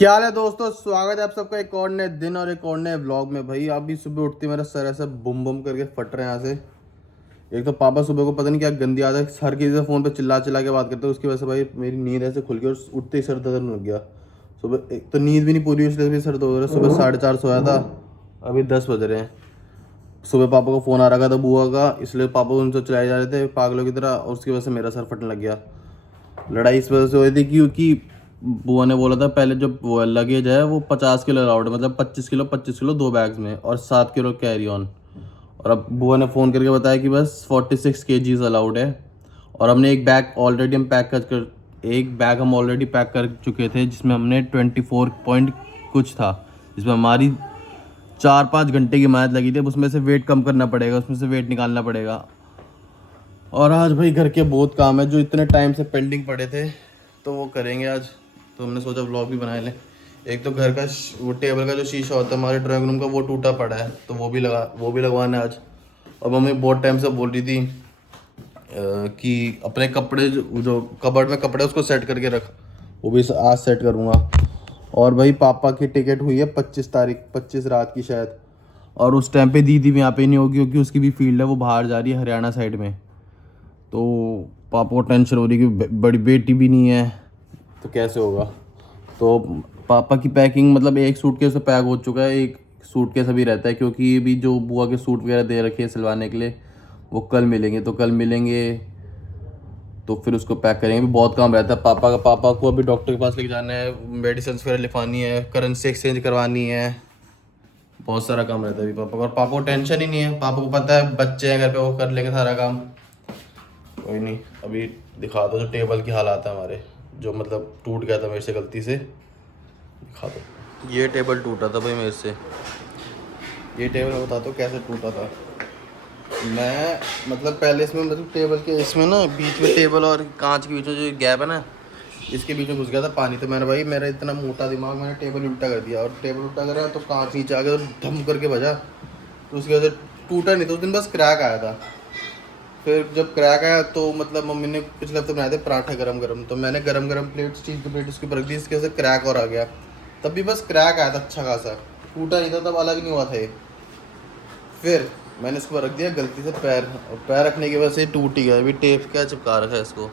क्या हाल है दोस्तों, स्वागत है आप सबका एक और नए दिन और एक और नए व्लॉग में। भाई अभी सुबह उठते मेरा सर ऐसा बुम बुम करके फट रहे हैं यहाँ से। एक तो पापा सुबह को पता नहीं क्या गंदी आदत है, हर किसी से फ़ोन पे चिल्ला चिल्ला के बात करते हैं। उसकी वजह से भाई मेरी नींद ऐसे खुल गई और उठते ही सर दर्द होने लग गया। सुबह एक तो नींद भी नहीं पूरी हुई, इसलिए भी सर दर्द हो रहा है। सुबह 4:30 सोया था, अभी 10 बज रहे हैं। सुबह पापा को फ़ोन आ रखा था बुआ का, इसलिए पापा उनसे चलाए जा रहे थे पागलों की तरह, और उसकी वजह से मेरा सर फटने लग गया। लड़ाई इस वजह से हुई थी क्योंकि बुआ ने बोला था पहले जो वो लगेज है वो 50 किलो अलाउड है, मतलब 25 किलो 2 बैग्स में और 7 किलो कैरी ऑन। और अब बुआ ने फ़ोन करके बताया कि बस 46 kgs अलाउड है। और हमने एक बैग ऑलरेडी हम पैक कर एक बैग हम ऑलरेडी पैक कर चुके थे, जिसमें हमने 24 पॉइंट कुछ था, जिसमें हमारी 4-5 घंटे की मेहनत लगी थी। अब उसमें से वेट कम करना पड़ेगा, उसमें से वेट निकालना पड़ेगा। और आज भाई घर के बहुत काम है जो इतने टाइम से पेंडिंग पड़े थे, तो वो करेंगे आज। तो हमने सोचा व्लॉग भी बना लें। एक तो घर का वो टेबल का जो शीशा होता है हमारे ड्राइंग रूम का, वो टूटा पड़ा है, तो वो भी लगवाना है आज। और मम्मी बहुत टाइम से बोल रही थी कि अपने कपड़े जो कबर्ड में कपड़े उसको सेट करके रख, वो भी आज सेट करूँगा। और भाई पापा की टिकट हुई है 25 तारीख, 25 रात की शायद। और उस टाइम पे दीदी भी यहाँ पे नहीं होगी क्योंकि उसकी भी फील्ड है, वो बाहर जा रही है हरियाणा साइड में। तो पापा को टेंशन हो रही है कि बड़ी बेटी भी नहीं है, तो कैसे होगा। तो पापा की पैकिंग मतलब एक सूटकेस तो पैक हो चुका है, एक सूटकेस अभी रहता है, क्योंकि अभी जो बुआ के सूट वगैरह दे रखे हैं सिलवाने के लिए वो कल मिलेंगे, तो कल मिलेंगे तो फिर उसको पैक करेंगे। भी बहुत काम रहता है पापा का। पापा को अभी डॉक्टर के पास लेके जाना है, मेडिसिन वगैरह लिखवानी है, करेंसी एक्सचेंज करवानी है, बहुत सारा काम रहता है अभी पापा को। और पापा को टेंशन ही नहीं है, पापा को पता है बच्चे हैं घर पे, वो कर लेंगे सारा काम। कोई नहीं, अभी दिखा दो जो टेबल की हालात है हमारे, जो मतलब टूट गया था मेरे से गलती से। दिखा दो, ये टेबल टूटा था भाई मेरे से। ये टेबल मैं बताता हूँ कैसे टूटा था। मैं मतलब पहले इसमें मतलब टेबल के इसमें ना बीच में टेबल और कांच के बीच में जो गैप है ना, इसके बीच में घुस गया था पानी। तो मैंने भाई मेरा इतना मोटा दिमाग, मैंने टेबल उल्टा कर दिया, और टेबल उल्टा करा तो कांच नीचे आ गया और धम करके बजा। तो उसकी वजह से टूटा नहीं था उस दिन, बस क्रैक आया था। फिर जब क्रैक आया तो मतलब मम्मी ने पिछले हफ्ते बनाए थे पराठे गरम गरम, तो मैंने गरम गरम प्लेट, स्टील की प्लेट उसके ऊपर रख दी, इसकी वजह से क्रैक और आ गया। तब भी बस क्रैक आया था अच्छा खासा, टूटा नहीं था, तब अलग नहीं हुआ था ये। फिर मैंने इसको रख दिया गलती से पैर, और पैर रखने की वजह से टूट ही गया। अभी टेप क्या चिपका रखा है इसको।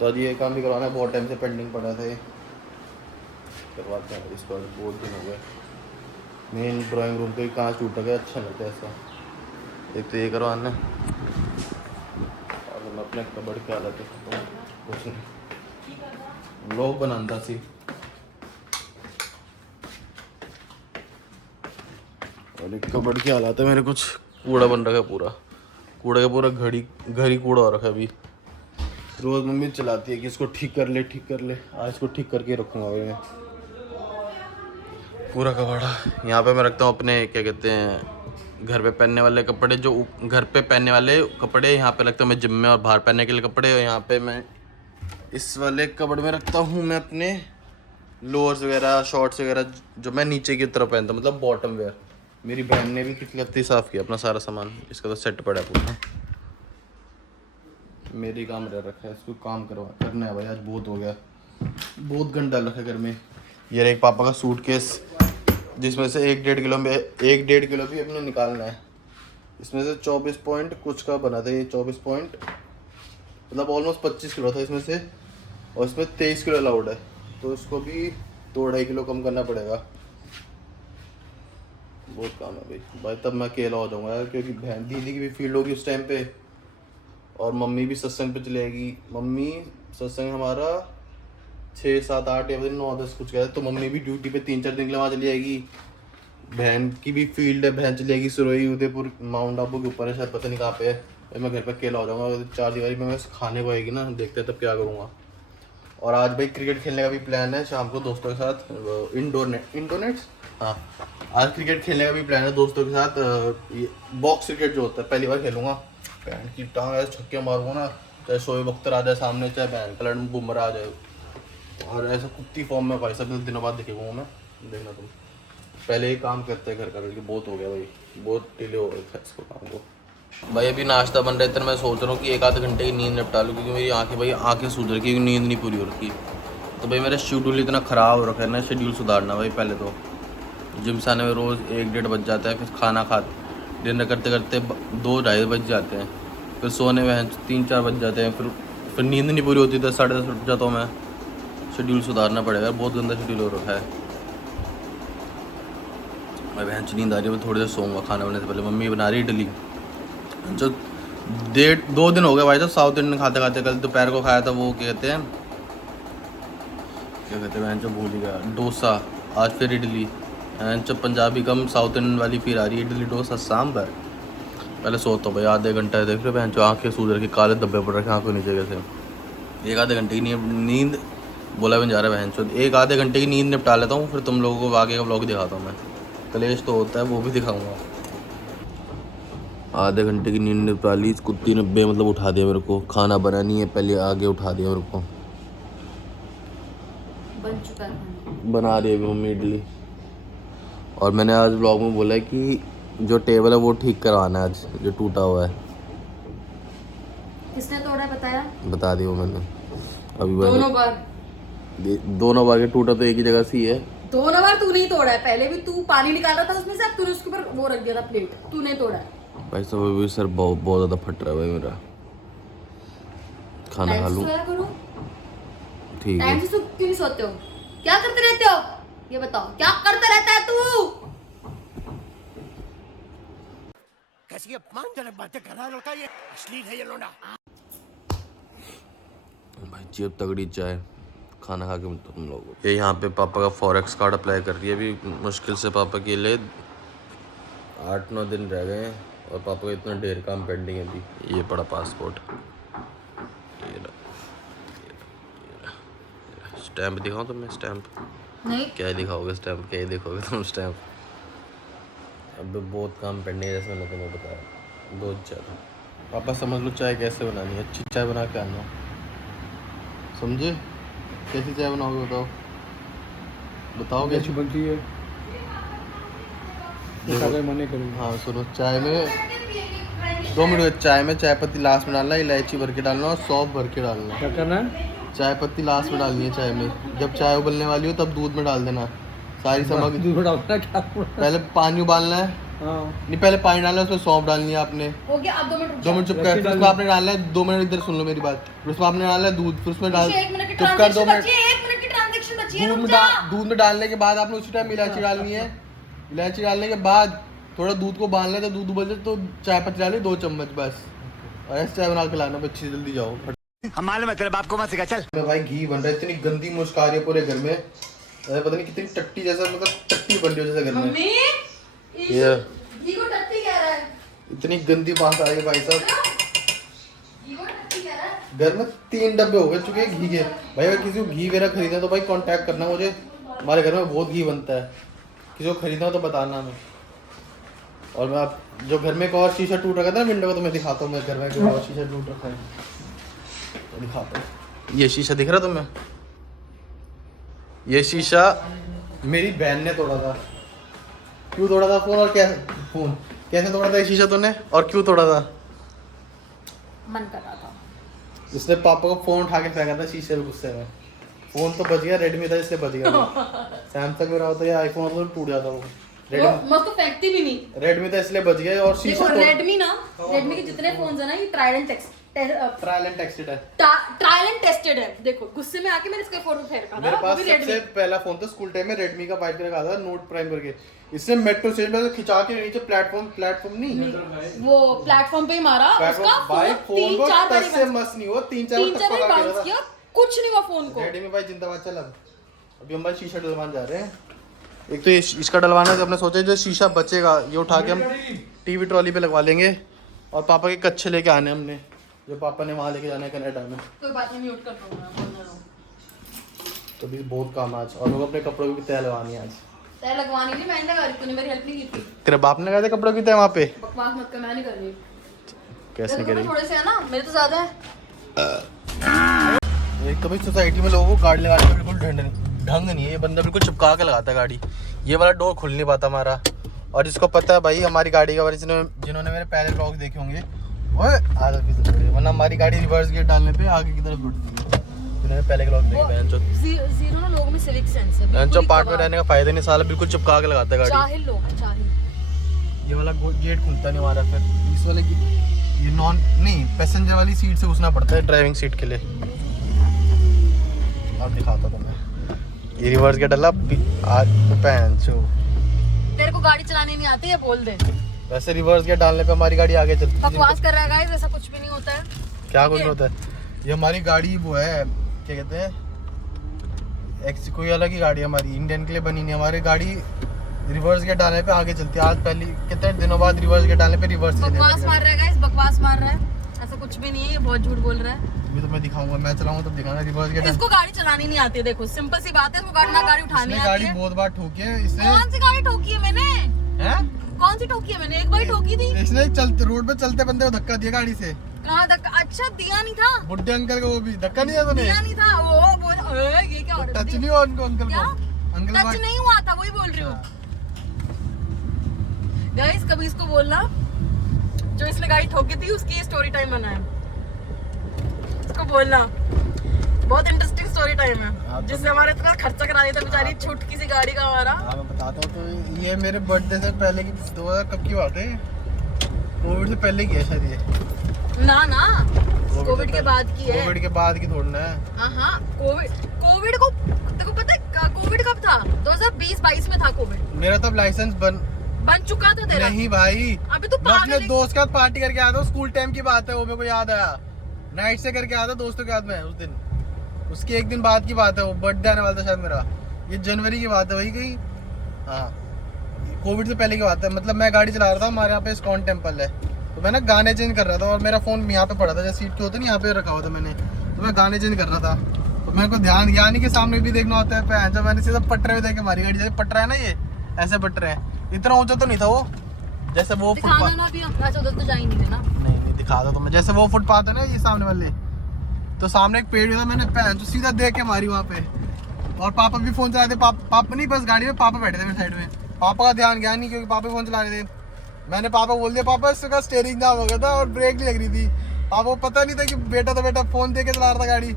तो आज ये काम भी करवाना है, बहुत टाइम से पेंडिंग पड़ा था ये, करवाते हैं इसको। बहुत दिन हो गए। मेन ड्राइंग रूम का ही कांच टूट गया, अच्छा लगता है ऐसा। एक तो ये करवाना है, और मैं अपने कबड़ की हालत है कुछ नहीं, लोग बनाता सी। और एक कबड़ की हालत है मेरे, कुछ कूड़ा बन रखा है पूरा, कूड़ा का पूरा घर ही कूड़ा हो रखा है अभी। रोज़ मम्मी चलाती है कि इसको ठीक कर ले ठीक कर ले, आज इसको ठीक करके रखूँगा भाई मैं पूरा कबाड़ा। यहाँ पे मैं रखता हूँ अपने क्या कहते हैं घर पे पहनने वाले कपड़े, जो घर पे पहनने वाले कपड़े यहाँ पे रखता हूँ मैं जिम में, और बाहर पहनने के लिए कपड़े। और यहाँ पे मैं इस वाले कपड़ में रखता हूँ मैं अपने लोअर्स वगैरह, शॉर्ट्स वगैरह, जो मैं नीचे की तरफ पहनता हूँ, मतलब बॉटम वेयर। मेरी बहन ने भी पिछले हफ्ते साफ़ किया अपना सारा सामान, इसका तो सेट पड़ा है पूरा। मेरी काम रह रखा है, इसको काम करना है भाई, आज बहुत हो गया, बहुत गंदा रखा है घर में। ये एक पापा का सूटकेस, जिसमें से 1-1.5 किलो में 1-1.5 किलो भी अपने निकालना है। इसमें से 24 पॉइंट कुछ का बना था ये, 24 पॉइंट मतलब ऑलमोस्ट 25 किलो था इसमें से, और इसमें 23 किलो अलाउड है, तो इसको भी 2-2.5 किलो कम करना पड़ेगा। बहुत काम है भाई तब मैं अकेला हो जाऊँगा यार, क्योंकि बहन दीदी की भी फील्ड होगी उस टाइम पे, और मम्मी भी सत्संग पे चली जाएगी। मम्मी सत्संग हमारा 6-7-8 या 9-10 कुछ गया, तो मम्मी भी ड्यूटी पे 3-4 दिन के लिए वहाँ चली जाएगी। बहन की भी फील्ड है, बहन चली जाएगी सुरई, उदयपुर, माउंट आबू के ऊपर है शायद, पता नहीं कहाँ पे है। मैं घर पे अकेला हो जाऊँगा, 4 दीवारी में मैं खाने को आएगी ना, देखते हैं तब क्या करूँगा। और आज भाई क्रिकेट खेलने का भी प्लान है शाम को दोस्तों के साथ, इंडोर नेट्स, हाँ आज क्रिकेट खेलने का भी प्लान है दोस्तों के साथ। बॉक्स क्रिकेट जो होता है पहली बार खेलूँगा, बहन की टांग ऐसे छक्के मारूंगा ना, चाहे शोएब अख्तर आ जाए सामने, चाहे बहन कलर में बुमराह आ जाए, और ऐसा कुत्ती फॉर्म में भाई सब दिनों बाद दिखेगा मैं, देखना तुम। पहले ही काम करते हैं घर का, करके बहुत हो गया भाई, बहुत डिले हो गया था इसको काम को। भाई अभी नाश्ता बन रहा है, तो मैं सोच रहा हूँ कि 1-8 घंटे की नींद निपटा लूँ, क्योंकि मेरी आंखें भाई आंखें सूझ रही, क्योंकि नींद नहीं पूरी हो रखी। तो भाई मेरा शेड्यूल इतना ख़राब हो रखा है ना, शेड्यूल सुधारना भाई। पहले तो जिम से आने में रोज़ 1-1:30 बज जाता है, फिर खाना खाते डिनर करते करते 2-2:30 बज जाते हैं, फिर सोने में 3-4 बज जाते हैं, फिर नींद नहीं पूरी होती, 10-10:30 उठ जाता हूँ मैं। शेड्यूल सुधारना पड़ेगा, बहुत गंदा शेड्यूल हो रखा है। मैं बहन नींद आ रही है, मैं थोड़ी देर सोऊंगा खाना बनाने से पहले। मम्मी बना रही इडली, जो 2 दिन हो गए भाई साहब साउथ इंडियन खाते खाते। कल दोपहर को खाया था वो क्या कहते हैं बहन जो भूल ही गया, डोसा। आज फिर इडली, जब पंजाबी कम साउथ इंडियन वाली फिर आ रही है, इडली डोसा सांभर। पहले सोता भाई आधे घंटा, देख रहे बहन जो आँखें सूज रखी, काले धब्बे पड़ रखे आँखों नीचे कैसे। 1-आधे घंटे की नींद बोला बन जा रहा है बहन चो। 1-आधे घंटे की नींद निपटा लेता हूँ, फिर तुम लोगों को आगे का ब्लॉग दिखाता हूँ मैं। कलेश तो होता है, वो भी दिखाऊंगा। आधे घंटे की नींद निपटा ली, इस कुत्ती ने मतलब उठा दिया मेरे को। खाना बना नहीं है, पहले आगे उठा दिया मेरे को। बन चुका है, बना रही है अभी मम्मी इडली। और मैंने आज ब्लॉग में बोला है कि जो टेबल है वो ठीक करवाना है आज, जो टूटा हुआ है। किसने तोड़ा बताया? बता दिया मैंने अभी। दोनों बार के टूटा तो एक ही जगह से ही है। 2 बार तू नहीं तोड़ा है, पहले भी तू पानी निकाल रहा था उसमें से, अब तूने उसके ऊपर वो रख दिया था प्लेट, तू नहीं तोड़ा है। भाई साहब अभी सर बहुत ज़्यादा फट रहा है भाई मेरा। खाना खा लूँ ठीक है। टाइम से क्यों नहीं सोते हो? क्या करते रहते हो ये बताओ, क्या करते रहता है तू? कैसी अपमानजनक बातें कर रहा है लड़का, ये अश्लील है ये लोंडा। भाई जेब तगड़ी चाय, खाना खा के मिलता तुम लोगों को। ये यहाँ पे पापा का फॉरेक्स कार्ड अप्लाई कर रही है अभी। मुश्किल से पापा के लिए 8-9 दिन रह गए हैं, और पापा का इतना ढेर काम पेंडिंग है अभी। ये पड़ा पासपोर्ट, स्टैंप दिखाओ तुम्हें। स्टैंप नहीं, क्या दिखाओगे? स्टैंप क्या ही देखोगे तुम स्टैंप। अब बहुत काम पेंडिंग है, जैसे मैंने तुम्हें बताया, बहुत ज़्यादा। पापा समझ लो चाय कैसे बनानी है, अच्छी चाय बना के आना, समझे? कैसी चाय बनाओगे बताओ, बताओ कैसी बनती है। मने करूँ। हाँ सुनो, चाय में 2 मिनट, चाय में चाय पत्ती लास्ट में डालना, इलायची भर के डालना और सौंफ भर के डालना। क्या करना है? चाय पत्ती लास्ट में डालनी है चाय में। जब चाय उबलने वाली हो तब दूध में डाल देना सारी सामग्री। दूध में डालना क्या? पहले पानी उबालना है। हाँ। नहीं, पहले पानी डालना है, उसमें सौंफ डालनी है आपने। हो गया, अब 2 मिनट 2 मिनट चुप कर। फिर उसमें आपने डालना है 2 मिनट, इधर सुन लो मेरी बात। फिर उसमें आपने डालना है दूध, फिर उसमें डाल चुप कर 2 मिनट। 1 मिनट की ट्रांजैक्शन बची है। दूध में डालने के बाद आपने उसी टाइम इलायची डालनी है। इलायची डालने के बाद थोड़ा दूध को उबालना है, तो दूध उबल जाए तो चाय पत्ती डाली 2 चम्मच बस, और ऐसे चाय बना के लाना। बच्ची जल्दी जाओ। हम मालूम है तेरे बाप को मत सिखा, चल। भाई घी बन रहा है, इतनी गंदी मुश्क आ रही है पूरे घर में, पता नहीं कितनी टट्टी जैसा, मतलब टट्टी बन रही है जैसे घर में। मम्मी ये घी को टट्टी कह रहा है, इतनी गंदी बात आ रही है भाई साहब। घी को टट्टी कह रहा है। घर में 3 डब्बे हो गए चुके हैं घी के। भाई अगर किसी को घी वगैरह खरीदना तो भाई कांटेक्ट करना मुझे, हमारे घर में बहुत घी बनता है। किसी को खरीदना हो तो बताना हमें। और मैं आप जो घर में एक और शीशा टूट रखा था ना विंडो का, तो मैं दिखाता हूँ। मैं घर में एक और शीशा टूट रखा है, तो दिखाता हूँ। ये शीशा दिख रहा तुम्हें? ये शीशा मेरी बहन ने तोड़ा था। क्यों तोड़ा था फोन? और क्या फोन कैसे तोड़ा था ये शीशा तूने, और क्यों तोड़ा था? मन कर रहा था। उसने पापा को फोन उठा के फेंका था शीशे में गुस्से में। फोन तो बच गया, रेडमी था इसलिए बच गया। सैमसंग में रहा होता या आईफोन तो टूट जाता वो। मैं उसको फेंकती भी नहीं। रेडमी था इसलिए बच गया। और शीशा देखो रेडमी के जितने फोन्स है ना, ये ट्रायल एंड टेस्टेड है। देखो गुस्से में आके मैंने इसका फोन फेंका था। मेरे पास सबसे पहला फोन था स्कूल टाइम में, रेडमी का 5 का था, नोट प्राइम करके। इससे मेट्रो स्टेशन में खिंचा के नीचे प्लेटफॉर्म नहीं वो प्लेटफॉर्म पे ही मारा उसका। भाई फोन को टच से मस नहीं हुआ, 3-4 बार किया, कुछ नहीं हुआ फोन को। रेडमी भाई जिंदाबाद। चल अभी हम भाई शीशा डलवाने जा रहे हैं। एक तो ये इसका डलवाना है, तो हमने सोचा जो शीशा बचेगा ये उठा के हम टीवी ट्रॉली पे लगवा लेंगे। और पापा के कच्छे लेके आने हमने, जो पापा ने वहाँ लेके जाना है कनाडा में। कोई बात नहीं, म्यूट कर दूंगा। तो भी बहुत काम आज। और लोग अपने कपड़ों की भी तय लगवानी है आज। तय लगवानी नहीं, मैंने लगा रही, तूने मेरी हेल्प नहीं की थी। तेरे बाप ने कहा था कपड़ों की तय वहाँ पे? बकवास मत कर, मैं नहीं कर रही। कैसे नहीं करेगी? थोड़े से है ना, मेरे तो ज्यादा है। एक तो भाई सोसाइटी में लोगों को गाड़ी लगाने का बिल्कुल ढंग नहीं है। ये बंदा बिल्कुल चिपका के लगाता है गाड़ी। ये वाला डोर खुल नहीं पाता हमारा। और जिसको पता है भाई हमारी गाड़ी का बारे, जिन्होंने मेरे पहले ब्लॉग देखे होंगे, वरना हमारी गाड़ी रिवर्स गियर डालने पे आगे की तरफ उठती है। देखने में, पहले के लोग देखे बहन चोद। जीरो ना लोगों में सिविक सेंस है। बहन चोद पार्ट में रहने का फायदा नहीं, साला बिल्कुल चिपका के लगाता है गाड़ी। चाहिल लोग हैं, चाहिल। ये वाला गेट खुलता नहीं हमारा, फिर इस वाले की ये नॉन नहीं पैसेंजर वाली सीट से घुसना पड़ता है ड्राइविंग सीट के लिए। अब दिखाता था मैं, ये रिवर्स गेट डाला आज बहन चो। तेरे को गाड़ी चलानी नहीं आती है, बोल दे। वैसे रिवर्स गेट डालने पे हमारी गाड़ी आगे चलती है। बकवास कर रहा है गाइस, ऐसा कुछ भी नहीं होता है। क्या कुछ नहीं होता है, ये हमारी गाड़ी वो है, क्या कहते हैं, एक्स कोई अलग ही गाड़ी है हमारी, इंडियन के लिए बनी नहीं। हमारी गाड़ी रिवर्स गेट डालने पे आगे चलती है। आज पहले कितने दिनों बाद रिवर्स गेट डालने पे रिवर्स बकवास मार रहा है गाइस, बकवास मार रहा है। ऐसा कुछ भी नहीं है, ये बहुत झूठ बोल रहा है। ये तो मैं दिखाऊंगा, मैं चलाऊंगा तब दिखाना रिवर्स गेट। इसको गाड़ी चलानी नहीं आती है, देखो सिंपल सी बात है, इसको गाड़ी उठानी आती गाड़ी है। बहुत बार ठोकी है इसने। कौन सी गाड़ी ठोकी है मैंने? हैं? कौन सी ठोकी है मैंने? एक बार ठोकी थी। इसने चलते रोड पे चलते बंदे को धक्का दिया गाड़ी से। कहाँ धक्का? अच्छा दिया नहीं था, बुड्ढे अंकल को वो भी धक्का नहीं दिया तूने? दिया नहीं था। वो बोल ये क्या हो रहा है? टच नहीं हुआ उनको अंकल क्या? को? अंकल टच नहीं हुआ था, वही बोल रही हूँ। गाइस कभी इसको बोलना जो इसने गाड़ी ठोकी थी उसकी ये स्टोरी टाइम बनाया, इसको बोलना बहुत इंटरेस्टिंग स्टोरी टाइम है, जिसने हमारा इतना खर्चा करा दिया था बेचारी छोटी सी गाड़ी का हमारा। हाँ मैं बताता हूँ, तो ये मेरे बर्थडे से पहले की 2000 कब की बात है, कोविड से पहले की है शायद ये। ना ना कोविड के बाद की है। कोविड के बाद की थोड़ी ना है। हाँ कोविड को तेको पता है कोविड कब था? 2020-22 में था कोविड। मेरा तब लाइसेंस बन चुका था तेरा। नहीं भाई, अभी तो मैं अपने दोस्त के साथ पार्टी करके आया था, स्कूल टाइम की बात है वो, मेरे को याद आया। नाइट से करके आया था दोस्तों के साथ में उस दिन, उसके एक दिन बाद की बात है, वो बर्थडे आने वाला था शायद मेरा, ये जनवरी की बात है वही कहीं। हाँ कोविड से पहले की बात है, मतलब मैं गाड़ी चला रहा था, हमारे यहाँ पे इस्कॉन टेम्पल है, तो मैं ना गाने चेंज कर रहा था और मेरा फ़ोन यहाँ पे पड़ा था, जैसे सीट के होते ना यहाँ पे रखा हुआ था मैंने, तो मैं गाने चेंज कर रहा था, तो मेरे को ध्यान यानी कि सामने भी देखना होता है। जब मैंने सीधा पटरे में देखे हमारी गाड़ी, जैसे पटरा है ना ये ऐसे पटरे हैं, इतना ऊंचा तो नहीं था वो, जैसे वो दिखाना ना भी अच्छा उधर तो जा ही नहीं देना। नहीं दिखा दो तो मैं, जैसे वो फुटपाथ है ना ये सामने वाले, तो सामने एक पेड़ था, मैंने तो सीधा देख के मारी वहाँ पे, और पापा भी फोन चला रहे थे। पापा नहीं, बस गाड़ी में पापा बैठे थे मेरे साइड में, पापा का ध्यान गया नहीं क्योंकि पापा फोन चला रहे थे। मैंने पापा बोल दिया, पापा इसका स्टेयरिंग जाम हो गया था और ब्रेक नहीं लग रही थी। पापा को पता नहीं था कि बेटा फोन दे के चला रहा था गाड़ी।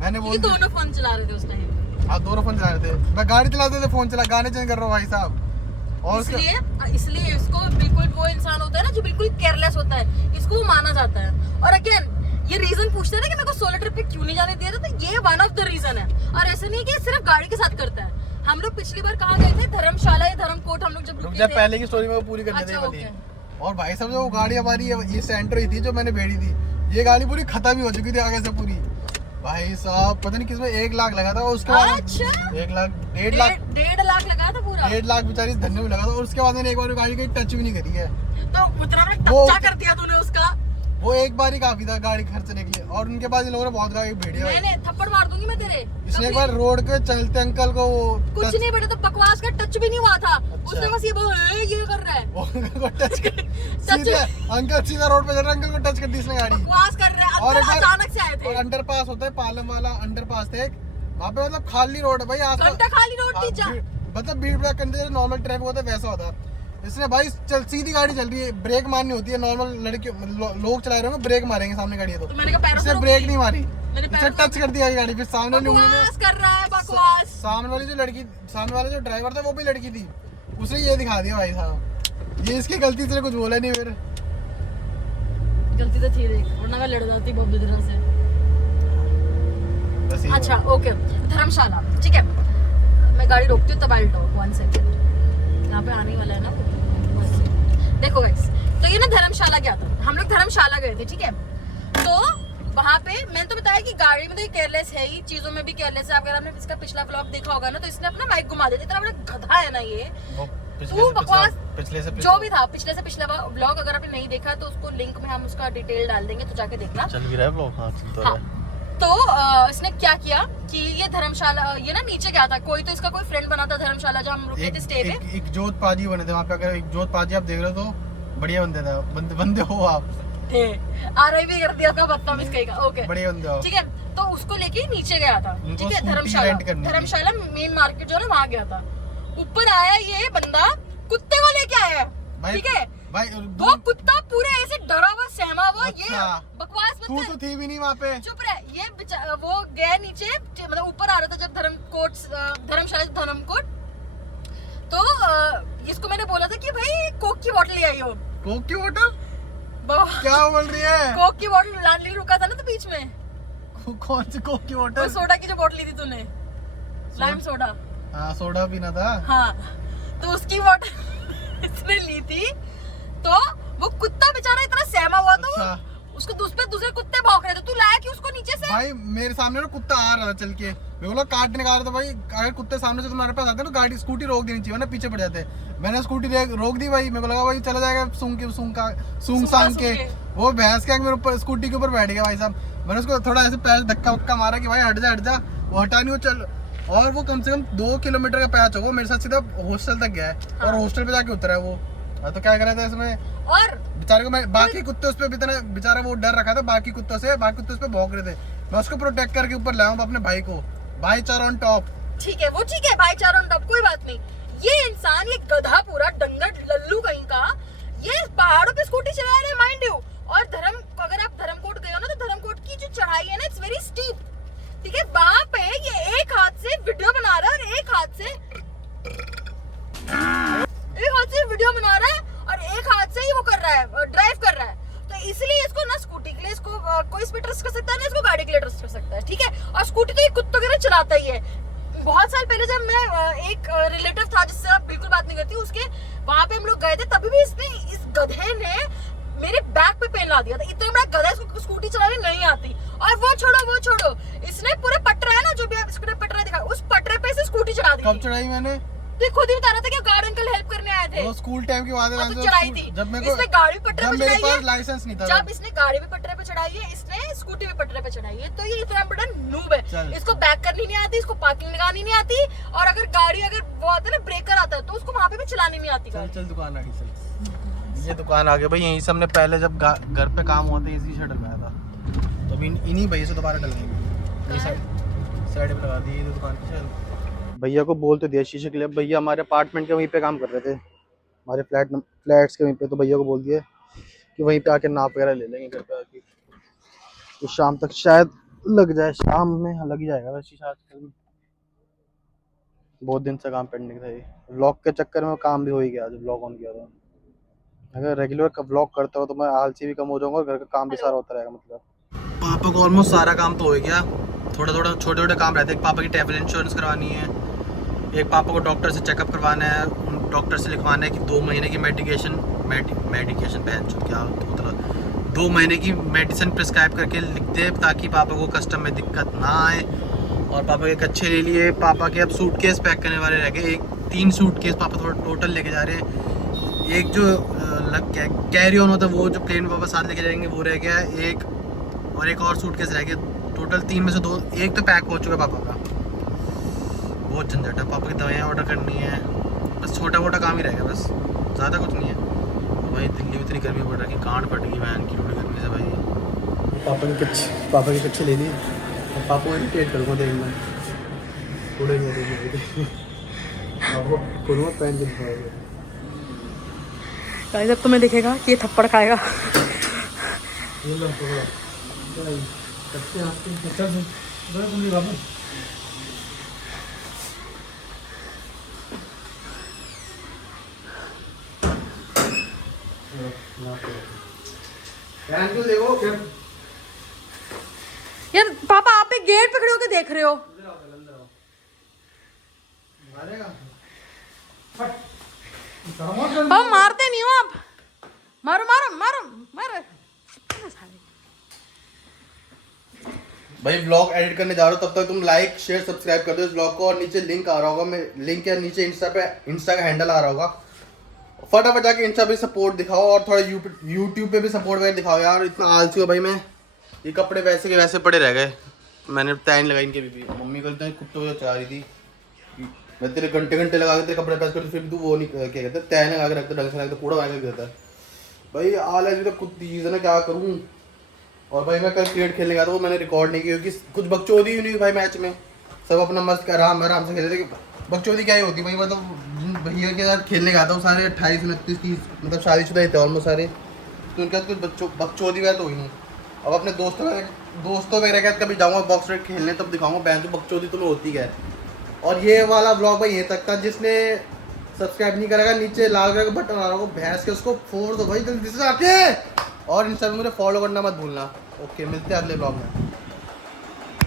मैंने बोल दोनों फोन चला रहे थे उस टाइम। हाँ दोनों फोन चला रहे थे, मैं गाड़ी चलाते थे फोन चला, गाने चेंज कर रहा हूँ भाई साहब। और इसलिए इसको बिल्कुल वो इंसान होता है ना जो बिल्कुल केयरलेस होता है, इसको वो माना जाता है। और अगेन ये रीजन पूछते हैं ना कि मेरे को सोलो ट्रिप पे क्यों नहीं जाने दिया था, तो ये वन ऑफ द रीजन है। और ऐसा नहीं कि सिर्फ गाड़ी के साथ करता है। हम लोग पिछली बार कहाँ गए थे? धर्मशाला या धर्मकोट हम लोग जब रुके थे। पहले की स्टोरी में वो पूरी करने अच्छा, थे। और भाई साहब जो वो गाड़ी हमारी ये सेंटर ही थी जो मैंने भेड़ी थी, ये गाड़ी पूरी खत्म ही हो चुकी थी आगे से पूरी। भाई साहब पता नहीं किसमें 1 लाख लगा था, उसके बाद 1 लाख 1.5 लाख 1.5 लाख लगा था पूरा। 1.5 लाख बेचारी धन्य में लगा था, और उसके बाद मैंने एक बार गाड़ी कहीं टच भी नहीं करी है। तो उतना टच्चा कर दिया तूने उसका। वो एक बार ही काफी था गाड़ी खर्चने के लिए, और उनके बाद इन लोगों ने बहुत गाड़ी भेड़ी। मैंने थप्पड़ मार दूंगी मैं तेरे। इसने एक बार रोड के चलते अंकल को कुछ नहीं बेटा, तो बकवास का टच भी नहीं हुआ था। उसने बस ये ये कर रहा है, वो अंकल को टच कर सीधे अंकल सीधा रोड पे चल रहा, अंकल को टच कर दी इसने गाड़ी। बकवास कर रहा है। और एक बार अचानक से आए थे। और अंडरपास होता है, पालम वाला अंडरपास थे, वहाँ पे मतलब खाली रोड है भाई, घंटा खाली रोड थी जा। मतलब भीड़ भड़का करने नॉर्मल ट्रैफिक होता है वैसा होता। इसने भाई चल सीधी गाड़ी चल रही है, ब्रेक मारनी होती है, नॉर्मल लड़के लोग चला रहे होंगे ब्रेक मारेंगे सामने गाड़ी है तो मैंने कहा पैरों से ब्रेक नहीं मारी, मैंने इसे टच कर दिया गाड़ी। फिर सामने वाली बकवास कर रहा है, बकवास। सामने वाली जो लड़की, सामने वाला जो ड्राइवर था वो भी लड़की थी, उसने ये दिखा दिया भाई साहब। ये इसकी गलती से कुछ बोला नहीं फिर। गलती तो थी देख, वरना मैं लड़ जाती बहुत बुरी से। अच्छा ओके, धर्मशाला ठीक है, मैं गाड़ी रोकती हूँ तब आई टॉक 1 सेकंड, यहाँ पे आने वाला है ना। देखो गाइस, तो ये ना धर्मशाला गया था, हम लोग धर्मशाला गए थे ठीक है। तो वहाँ पे मैंने तो बताया कि गाड़ी में तो ये केयरलेस है ही, चीजों में भी केयरलेस है। अगर आपने इसका पिछला व्लॉग देखा होगा ना, तो इसने अपना माइक घुमा दिया, इतना बड़ा गधा है ना ये। तू बकवास जो भी था पिछले से पिछला व्लॉग, अगर आपने नहीं देखा तो उसको लिंक में हम उसका डिटेल डाल देंगे, तो जाके देखना। चल भी रहा है व्लॉग। हाँ चल तो रहा है। तो इसने क्या किया कि ये धर्मशाला, ये ना नीचे गया था, कोई तो इसका कोई फ्रेंड बना था धर्मशाला जहाँ हम रुके थे स्टे पे। एक जोत पाजी बने थे वहाँ पे, अगर एक जोत पाजी आप देख रहे हो तो बढ़िया बंदे था, बंदे हो आप। आरआईवी कर दिया का बदतमीज कहीं का। ओके बढ़िया बंदे हो ठीक है। तो उसको लेके नीचे गया था ठीक है, धर्मशाला मेन मार्केट जो है ना वहाँ गया था। ऊपर आया ये बंदा, कुत्ते को लेके आया ठीक है। भाई वो कुत्ता पूरे ऐसे डरा हुआ सहमा हुआ, ये अच्छा। बकवास मत तू कर। तो थी भी नहीं वहाँ पे। चुप रह। ये वो गया नीचे, मतलब ऊपर आ रहा था जब धर्मशाला से धर्मकोट, तो इसको मैंने बोला था कि भाई कोक की बोतल ले आई हो। कोक की बोतल? क्या बोल रही है? कोक की बोतल लाने रुका था ना तो बीच में, कौन सी कोक की वो बोतल? सोडा की जो बोतल ली थी तूने, लाइम सोडा। हाँ सोडा पीना था। हाँ, तो उसकी बोतल इसने ली थी, तो वो कुत्ता बेचारा इतना सहमा हुआ था। अच्छा। उसको दूसरे कुत्ते भौंक रहे थे, तू लाया कि उसको नीचे से? भाई मेरे सामने ना कुत्ता आ रहा था चल के, मैं बोला काटने का आ रहा था। भाई अगर कुत्ते सामने से तुम्हारे पास आते ना, गाड़ी स्कूटी रोक देनी चाहिए ना, पीछे पड़ जाते। मैंने स्कूटी रोक दी भाई, मेरे को लगा भाई चला जाएगा सूंघ सांग के। वो भैंस के मेरे ऊपर स्कूटी के ऊपर बैठ गया भाई साहब। मैंने उसको थोड़ा ऐसे पैर धक्का वक्का मारा कि भाई हट जा। वो हटा नहीं, वो चल। और वो कम से कम 2 किलोमीटर का पैच होगा, मेरे साथ सीधा हॉस्टल तक गया है। और हॉस्टल पे जाके उतरा है वो। तो क्या करा था इसमें, और बेचारे को मैं, बाकी कुत्ते उस पे भी इतना बेचारा वो डर रखा था बाकी कुत्तों से, बाकी कुत्ते उस पे भौंक रहे थे। मैं उसको प्रोटेक्ट करके ऊपर लाया हूँ अपने भाई को। भाईचारा ऑन टॉप। ठीक है, वो ठीक है, भाईचारा ऑन टॉप, कोई बात नहीं। ये इंसान, ये गधा पूरा डंगर लल्लू कहीं का, ये पहाड़ों पे स्कूटी चला रहे, माइंड यू। और अगर आप धर्मकोट गए हो ना, तो धर्मकोट की जो चढ़ाई है ना, इट्स वेरी स्टीप। ठीक है, वहां पे ये एक हाथ से वीडियो बना रहा है और एक हाथ से वीडियो बना रहा है और एक हाथ से ही वो कर रहा है, ड्राइव कर रहा है। तो इसलिए इसको ना स्कूटी के लिए इसको कोई इस पे ट्रस्ट कर सकता है ना इसको गाड़ी के लिए ट्रस्ट कर सकता है। ठीक है, और स्कूटी तो ये कुत्तों की तरह चलाता ही है। बहुत साल पहले जब मैं एक रिलेटिव था जिससे आप बिल्कुल बात नहीं करती, उसके वहां पे हम लोग गए थे, तभी भी इस गधे ने मेरे बैक पे पेन ला दिया था। इतना बड़ा गधा, इसको स्कूटी चलाने नहीं आती। और वो छोड़ो, इसने पूरे पटरा है ना, जो भी आप इसको पटरा दिखा, उस पटरे पे से स्कूटी चढ़ा दी। कब चढ़ाई मैंने? तो खुद ही बता रहा था कि गार्ड अंकल हेल्प करने आए थे। वो स्कूल टाइम की बात है। तो चढ़ाई थी। जब मेरे इसने गाड़ी पटरे पे मेरे चढ़ाई पास है, लाइसेंस नहीं था। जब इसने गाड़ी भी पटरे पे चढ़ाई है, इसने स्कूटी भी पटरे पे चढ़ाई है। तो ये इतना बड़ा नूब है। इसको बैक करनी नहीं आती, इसको पार्किंग लगानी नहीं आती, और अगर गाड़ी वो आता है ना, ब्रेकर आता है, तो उसको वहां पे भी चलानी नहीं आती। चल दुकान आ गई, चल। ये दुकान आ गई भाई, यहीं से हमने पहले जब घर पे काम हुआ था इसी से डलवाया था। तो अभी इन्हीं भैया से दोबारा डलवाएंगे। साइड पे लगा दी ये दुकान की। चल भैया को बोलते दिया शीशे के लिए। भैया हमारे अपार्टमेंट के वहीं पे काम कर रहे थे, हमारे फ्लैट्स के वहीं पे। तो भैया को बोल दिया कि वहीं पे आके नाप वगैरह ले लेंगे घर पे आके। तो शाम तक शायद लग जाए, शाम में लग ही जाएगा वैसे शीशा आजकल में। बहुत दिन से काम पेंडिंग था ये, व्लॉग के चक्कर में काम भी हो ही गया जब व्लॉग ऑन किया था। अगर रेगुलर व्लॉग करता हो तो मैं आलसी भी कम हो जाऊंगा, घर का काम भी सारा होता रहेगा। मतलब पापा को ऑलमोस्ट सारा काम तो हो गया, थोड़ा छोटे काम रहते हैं। पापा की ट्रैवल इंश्योरेंस करवानी है, एक पापा को डॉक्टर से चेकअप करवाना है, डॉक्टर से लिखवाना है कि 2 महीने की मेडिकेशन पहन चुके क्या मतलब 2 महीने की मेडिसिन प्रिस्क्राइब करके लिख दे, ताकि पापा को कस्टम में दिक्कत ना आए। और पापा के कच्चे ले लिए। पापा के अब सूटकेस पैक करने वाले रह गए, 3 सूटकेस पापा थोड़ा टोटल लेके जा रहे हैं। एक जो कैरी ऑन होता है वो जो प्लेन पापा साथ लेके जाएंगे वो रह गया है एक, और एक और सूटकेस रह गया। टोटल 3 में से 2, एक तो पैक हो चुका है पापा का। बहुत झंझट है, पापा की दवाइयाँ ऑर्डर करनी है, बस छोटा मोटा काम ही रह गया, बस ज़्यादा कुछ नहीं है। तो भाई दिल्ली में इतनी गर्मी पड़ रही है, कांड फट गई वैन की रोड गर्मी से भाई। पापा के कच्चे ले लिए, पापा को इरिटेट करूँगा देखना थोड़े आपको करूँगा पहन के दिखाऊंगा। जब तुम्हें दिखेगा कि ये थप्पड़ खाएगा। ये लो पकड़ो, कच्चे आपके चल बाबू। देखो यार पापा आप एक गेट पे खड़े होकर देख रहे हो। पापा मारते नहीं हो आप, मारो। भाई व्लॉग एडिट करने जा रहा हूँ, तब तक तुम लाइक शेयर सब्सक्राइब कर दो इस व्लॉग को। और नीचे लिंक आ रहा होगा, मैं लिंक या नीचे इंस्टा का हैंडल आ रहा होगा, फटाफट जाके इंस्टा पे सपोर्ट दिखाओ। और थोड़ा यूट्यूब पे भी सपोर्ट वगैरह दिखाओ यार। इतना आलसी हो भाई मैं, ये कपड़े वैसे के वैसे पड़े रह गए, मैंने तैन लगाई इनके भी। मम्मी कल तक कुत्तों को चला रही थी, मैं तेरे घंटे लगा के तेरे कपड़े प्रेस करती, फिर तू वो नहीं क्या कहते तैन लगा के रखते, ढंग से रखते, कूड़ा लगा के देता है भाई। आलस तो कुछ चीज़ है ना, क्या करूँ। और भाई मैं कल क्रिकेट खेलने गया था, वो मैंने रिकॉर्ड नहीं किया क्योंकि कुछ बकचोदी ही नहीं हुई भाई मैच में। सब अपना मस्त आराम से खेल रहे थे। बकचोदी क्या ही होती भाई, मतलब जिन भैया के साथ खेलने गया था वो सारे 28, 29, 30 मतलब शादीशुदा ही थे ऑलमोस्ट सारे, तो उनके साथ कुछ बकचोदी वगैरह तो हुई नहीं। अब अपने दोस्तों वगैरह के साथ कभी जाऊँगा बॉक्स रेट खेलने तब दिखाऊंगा बहन जो बकचोदी तुम्हें होती है। और ये वाला ब्लॉग भाई ये तक था, जिसने सब्सक्राइब नहीं करेगा नीचे लाल कलर का बटन आ रहा होगा भैंस के, उसको फोड़ दो भाई जल्दी से आके, और इंस्टाग्राम में मुझे फॉलो करना मत भूलना। ओके, मिलते हैं अगले ब्लॉग में।